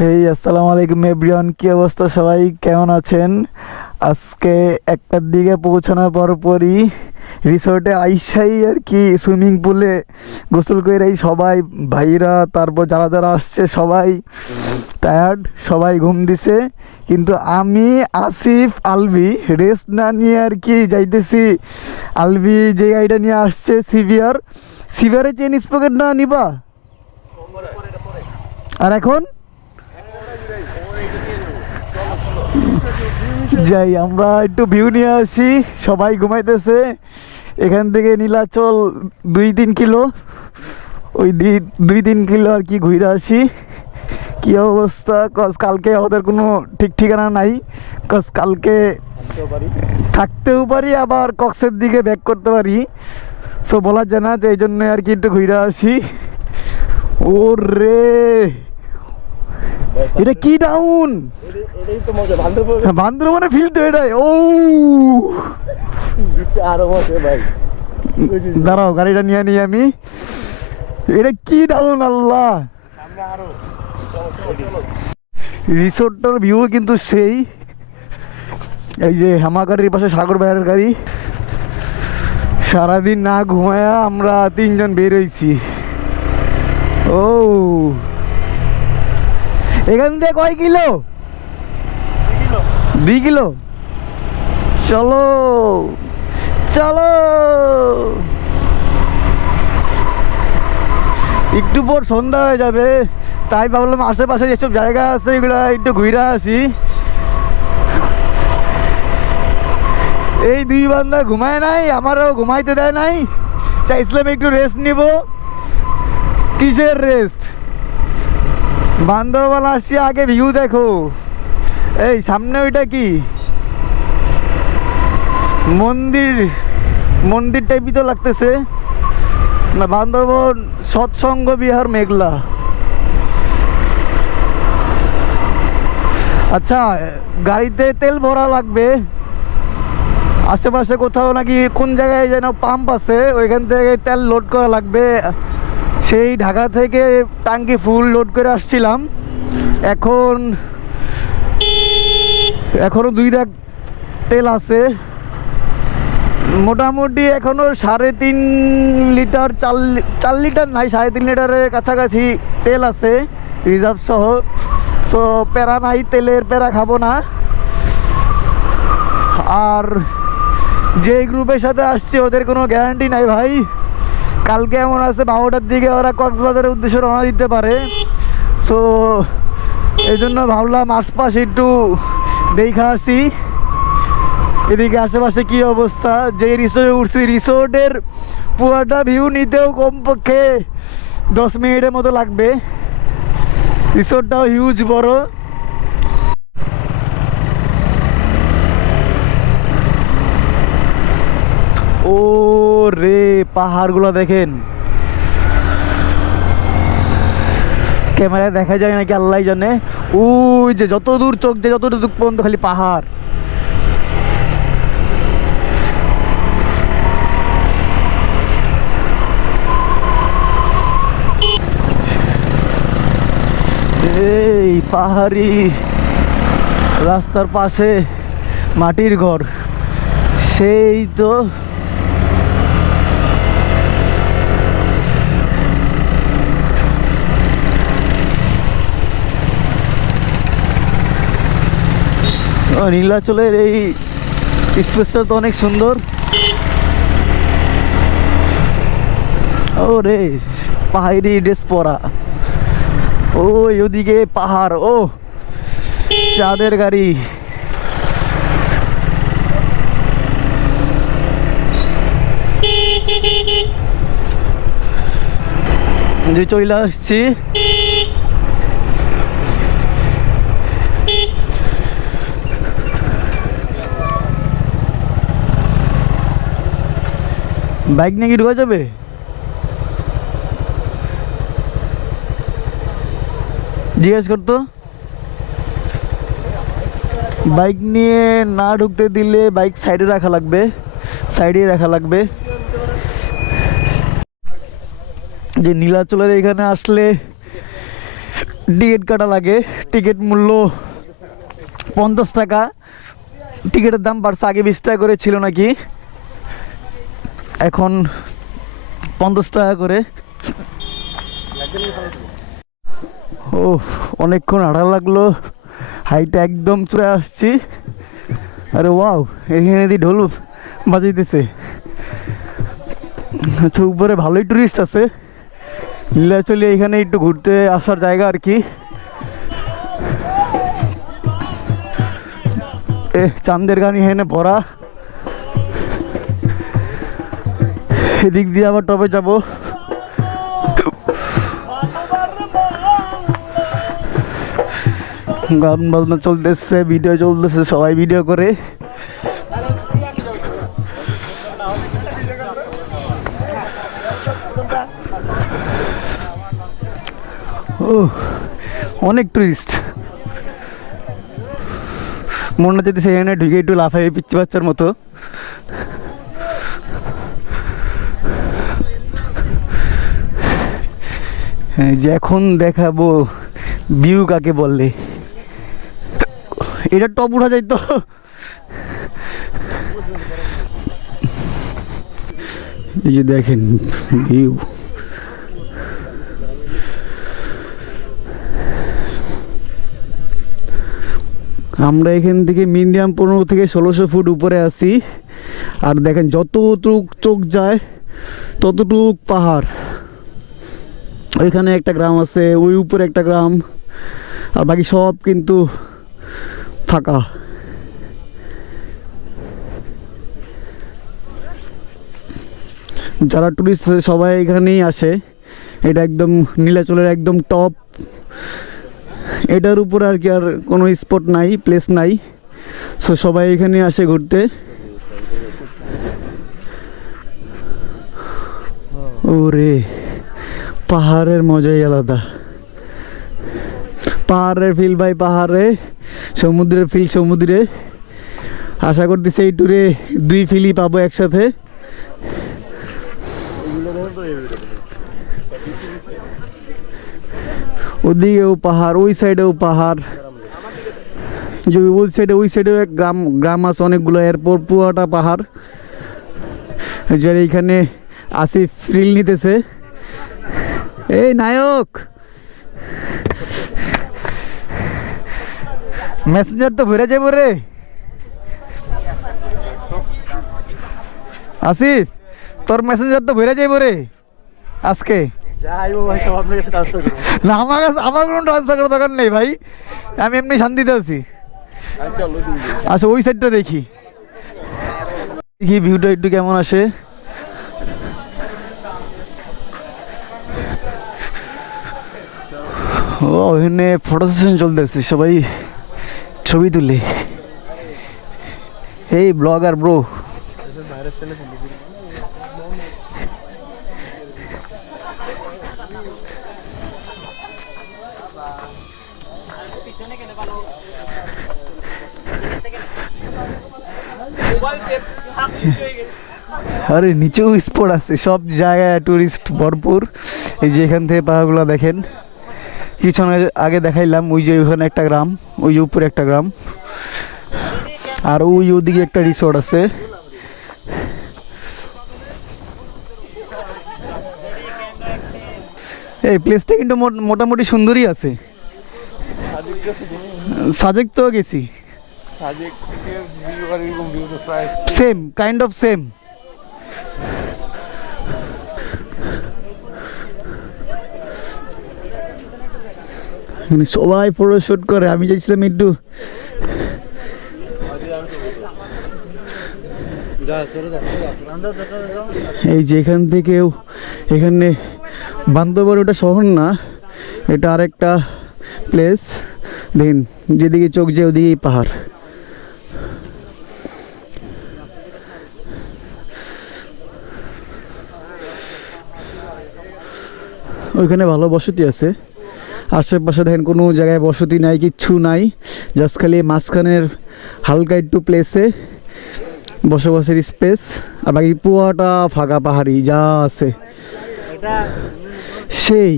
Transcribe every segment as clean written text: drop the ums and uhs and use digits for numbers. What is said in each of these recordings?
আসসালামু আলাইকুম এভরিওয়ান, কি অবস্থা? সবাই কেমন আছেন? আজকে একটার দিকে পৌঁছানোর পরপরই রিসোর্টে আইসাই আর কি সুইমিং পুলে গোসল করেই সবাই ভাইরা, তারপর যারা যারা আসছে সবাই টায়ার্ড, সবাই ঘুম দিছে। কিন্তু আমি আসিফ আলভি রেস্ট না নিয়ে আর কি যাইতেছি। আলভি যে গাড়িটা নিয়ে আসছে সিভিয়ার, সিভিয়ারের চেন স্পকেট না নিবা। আর এখন যাই, আমরা একটু ভিউ নিয়ে আসি। সবাই ঘুমাইতেছে। এখান থেকে নীলাচল 2-3 কিলো, ওই 2-3 কিলো আর কি ঘুরে আসি। কি অবস্থা? কজ কালকে আমাদের কোনো ঠিক ঠিকানা নাই। কজ কালকে থাকতেও পারি, আবার কক্সের দিকে ব্যাক করতে পারি। সো বলা যায় না, যে এই জন্য আর কি একটু ঘুরে আসি। ও রে, এটা কি ডাউন? বান্দরবনে ফিল তো এটাই। ও দাঁড়াও, গাড়িটা নিয়ে নিই আমি। এটা কি ডাউন আল্লাহ! রিসোর্টটার ভিউ কিন্তু সেই, এই যে হামাগাড়ির পাশে সাগর ভাইয়ের গাড়ি। সারাদিন না ঘুমায়া আমরা 3জন বের হয়েছি। ও এখান থেকে কয় কিলো? 2 কিলো। চলো চলো, একটু পর সন্ধ্যা হয়ে যাবে, তাই ভাবলাম আশেপাশে যেসব জায়গা আছে এগুলো একটু ঘুরে আসি। এই দুই বান্দা ঘুমায় নাই, আমারও ঘুমাইতে দেয় নাই। চাইছিলাম একটু রেস্ট নিব। কিসের রেস্ট? বান্দরবান আসছি, আগে ভিউ দেখো। এই সামনে ওইটা কি মন্দির? মন্দির টাইপই তো লাগতেছে না। বান্দরবন সৎসঙ্গ বিহার মেঘলা। আচ্ছা, গাড়িতে তেল ভরা লাগবে। আশেপাশে কোথাও নাকি কোন জায়গায় যেন পাম্প আছে, ওইখান থেকে তেল লোড করা লাগবে। সেই ঢাকা থেকে টাঙ্কি ফুল লোড করে আসছিলাম। এখনো 2 দাগ তেল আছে মোটামুটি। এখনো 3.5 লিটার, 4 লিটার নাই, 3.5 লিটারের কাছাকাছি তেল আছে রিজার্ভ সহ। সো প্যারা নাই, তেলের প্যারা খাবো না। আর যে গ্রুপের সাথে আসছে ওদের কোনো গ্যারান্টি নাই ভাই। কালকে এমন আছে 12টার দিকে ওরা কক্সবাজারের উদ্দেশ্যে রওনা দিতে পারে। সো এই জন্য ভাবলাম আশপাশে একটু দেখা আসি, এদিকে আশেপাশে কি অবস্থা। যে রিসোর্টে উঠছি, রিসোর্টের পুরোটা ভিউ নিতেও কমপক্ষে 10 মিনিটের মতো লাগবে। রিসোর্টটাও হিউজ বড়। ও রে, পাহাড়গুলো দেখেন। ক্যামেরায় দেখা যায় নাকি আল্লাহ জানে। ওই যে যত দূর চোখ যায়, যত দূর পর্যন্ত খালি পাহাড়। এই পাহাড়ি রাস্তার পাশে মাটির ঘর, সেই তো। নীলাচলের এই স্পেসটা তো অনেক সুন্দর। ও রে, পাহাড়ি ড্রেস পরা। ওই ওদিকে পাহাড়, ও চাঁদের গাড়ি। যে চলে আসছি। বাইক নিয়ে কি ঢোকা যাবে? জিজ্ঞেস করতো। বাইক নিয়ে না ঢুকতে দিলে বাইক সাইডে রাখা লাগবে, সাইডে রাখা লাগবে। যে নীলাচলের এখানে আসলে টিকিট কাটা লাগে। টিকিট মূল্য 50 টাকা। টিকিটের দাম বাড়ছে, আগে 20 টাকা করে ছিল নাকি, এখন 50 টাকা করে। ও অনেকক্ষণ হাঁটা লাগলো, হাইটে একদম চলে আসছি। আরে ওয়াও, এখানে দিয়ে ঢোল বাজাইতেছে। আচ্ছা, উপরে ভালোই টুরিস্ট আছে। নীলাচলে এখানে একটু ঘুরতে আসার জায়গা আর কি। চাঁদের গান এখানে ভরা। এদিক দিয়ে আবার টপে যাব। গান বাজনা চলতেছে, ভিডিও চলতেছে, সবাই ভিডিও করে। ও অনেক টুরিস্ট, মনে হচ্ছে সেখানে ঢুকে একটু লাফাই পিচ্ছি বাচ্চার মতো। যে এখন দেখাবো ভিউ কাকে বললে। এটা টপ উঠা যায় তো। এই যে দেখেন ভিউ। আমরা এখান থেকে মিনিমাম 15 থেকে 1600 ফুট উপরে আছি। আর দেখেন যতটুক চোখ যায় ততটুক পাহাড়। ওইখানে একটা গ্রাম আছে, ওই উপরে একটা গ্রাম, আর বাকি সব কিন্তু ফাঁকা। যারা টুরিস্ট সবাই এখানেই আসে। এটা একদম নীলাচলের একদম টপ। এটার উপরে আর কি আর কোনো স্পট নাই, প্লেস নাই। সো সবাই এখানে আসে ঘুরতে। ওরে পাহাড়ের মজাই আলাদা। পাহাড়ের ফিল ভাই পাহাড়ে, সমুদ্রের ফিল সমুদ্রে। আশা করতেছি এই ট্যুরে 2 ফিলই পাবো একসাথে। ওদিকেও পাহাড়, ওই সাইডেও পাহাড়। যে ওই সাইডেও এক গ্রাম আছে অনেকগুলো। এরপর পুয়াটা পাহাড়। যারা এইখানে আসিফ রিল নিতেছে। এই নায়ক মেসেঞ্জার তো ভরে যাবো রে। আসিফ তোর মেসেঞ্জার তো ভরে যাবো রে আজকে। না আমার কোনো ট্রান্সফার করার দরকার নেই ভাই, আমি এমনি শান্তিতে আছি। আচ্ছা ওই সাইডটা দেখি ভিউটা একটু কেমন আসে। ও ওখানে ফটো সেশন চলতেছে, সবাই ছবি তুলে। এই ব্লগার ব্রো। আরে নিচেও স্পট আছে, সব জায়গায় টুরিস্ট ভরপুর। এই যে এখান থেকে পাহাড়গুলো দেখেন। কিছুক্ষণ আগে দেখাইলাম ওই যে ওখানে একটা গ্রাম, ওই যে উপরে একটা গ্রাম, আর ওই ওদিকে একটা রিসোর্ট আছে। এই প্লেসটা কিন্তু মোটামুটি সুন্দরই আছে। সাজেক তো গেছি, সেম কাইন্ড অফ সেম। সবাই ফটো শুট করে, আমি চাইছিলাম একটু। এই যে এখান থেকেও, এখানে বান্দরবান ওটা শহর না, এটা আরেকটা প্লেস। দেখেন যেদিকে চোখ যায় ওদিকেই পাহাড়। ওইখানে ভালো বসতি আছে। আশেপাশে দেখেন কোনো জায়গায় বসতি নাই, কিচ্ছু নাই। জাস্ট খালি মাঝখানের হালকা একটু প্লেসে বসবাসের স্পেস, আর বাকি পুয়াটা ফাঁকা পাহাড়ি যা আছে সেই।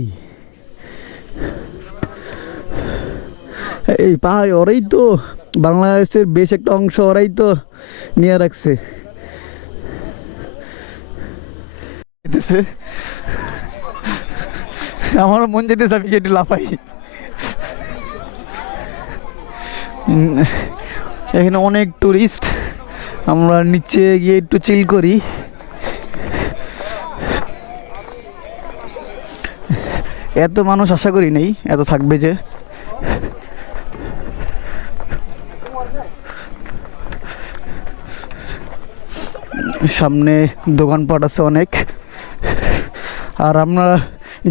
এই পাহাড় ওরাই তো বাংলাদেশের বেশ একটা অংশ ওরাই তো নিয়ে রাখছে। আমারও মন যেতেছে আমি একটু লাফাই। এখানে অনেক টুরিস্ট, আমরা নিচে গিয়ে একটু চিল করি। এত মানুষ আশা করি নেই এত থাকবে যে। সামনে দোকানপাট আছে অনেক। আর আমরা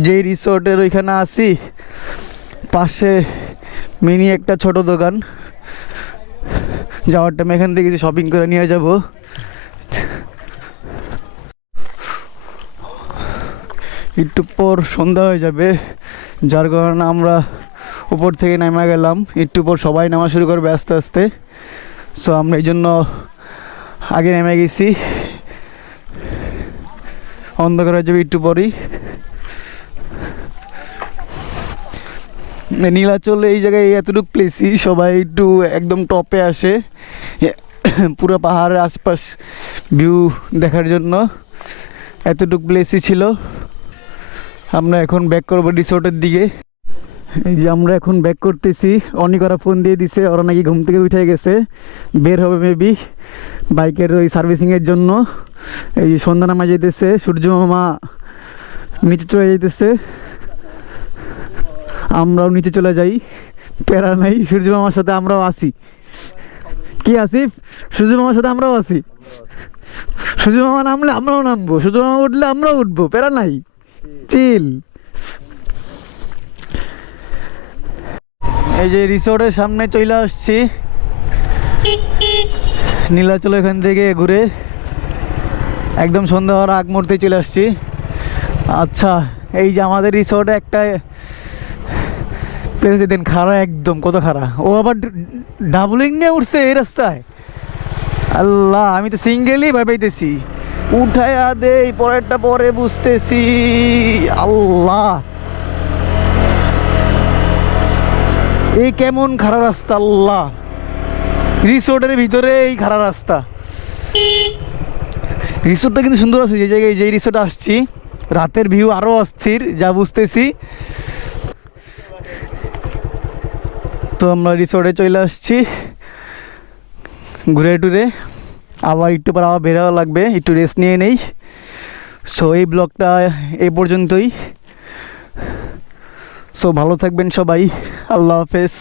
যেই রিসোর্টের ওইখানে আছি পাশে মিনি একটা ছোট দোকান, যাওয়ার টাইম এখান থেকে কিছু শপিং করে নিয়ে যাব। একটু পর সন্ধ্যা হয়ে যাবে, যার কারণে আমরা উপর থেকে নেমে গেলাম। একটু পর সবাই নামা শুরু করবে আস্তে আস্তে। সো আমরা এই জন্য আগে নেমে গেছি, অন্ধকার হয়ে যাবে একটু পরই। নীলাচল এই জায়গায় এতটুকু প্লেসই, সবাই একটু একদম টপে আসে পুরো পাহাড়ের আশপাশ ভিউ দেখার জন্য। এতটুকু প্লেসই ছিল। আমরা এখন ব্যাক করবো রিসোর্টের দিকে। এই যে আমরা এখন ব্যাক করতেছি। অনেক ওরা ফোন দিয়ে দিছে, ওরা নাকি ঘুম থেকে উঠে গেছে, বের হবে মেবি বাইকের ওই সার্ভিসিংয়ের জন্য। এই যে সন্ধ্যা নামা যেতেছে, সূর্য মামা নিচে চলে যেতেছে, আমরাও নিচে চলে যাই, প্যারা নাই। সূর্য মামার সাথে আমরাও আসি। কি আসিফ, সূর্য মামার সাথে আমরাও আসি। সূর্য মামা নামলে আমরাও নামবো, সূর্য মামা উঠলে আমরাও উঠবো, প্যারা নাই, চিল। এই যে রিসোর্টের সামনে চলে আসছি, নীলাচল এখান থেকে ঘুরে একদম সন্ধ্যা হওয়ার আগ মুহূর্তে চলে আসছি। আচ্ছা, এই যে আমাদের রিসোর্টে একটা প্লেস দিন খাড়া, একদম কত খাড়া। ও আবার ডাবলিং নিয়ে উঠছে এই রাস্তায়। আল্লাহ, আমি তো সিঙ্গেলই ভাবাইতেছি, উঠায় দে পরেরটা পরে বুঝতেছি। আল্লাহ, এই কেমন খাড়া রাস্তা! আল্লাহ, রিসোর্টের ভিতরে এই খাড়া রাস্তা। রিসোর্টটা কিন্তু সুন্দর আছে, যে জায়গায় যেই রিসোর্টে আসছি রাতের ভিউ আরও অস্থির যা বুঝতেছি। তো আমরা রিসোর্টে চলে আসছি ঘুরে টুরে, আবার একটু পর আবার বেরোয়া লাগবে, একটু রেস্ট নিয়ে নেই। সো এই ব্লগটা এই পর্যন্তই। সো ভালো থাকবেন সবাই, আল্লাহ হাফেজ।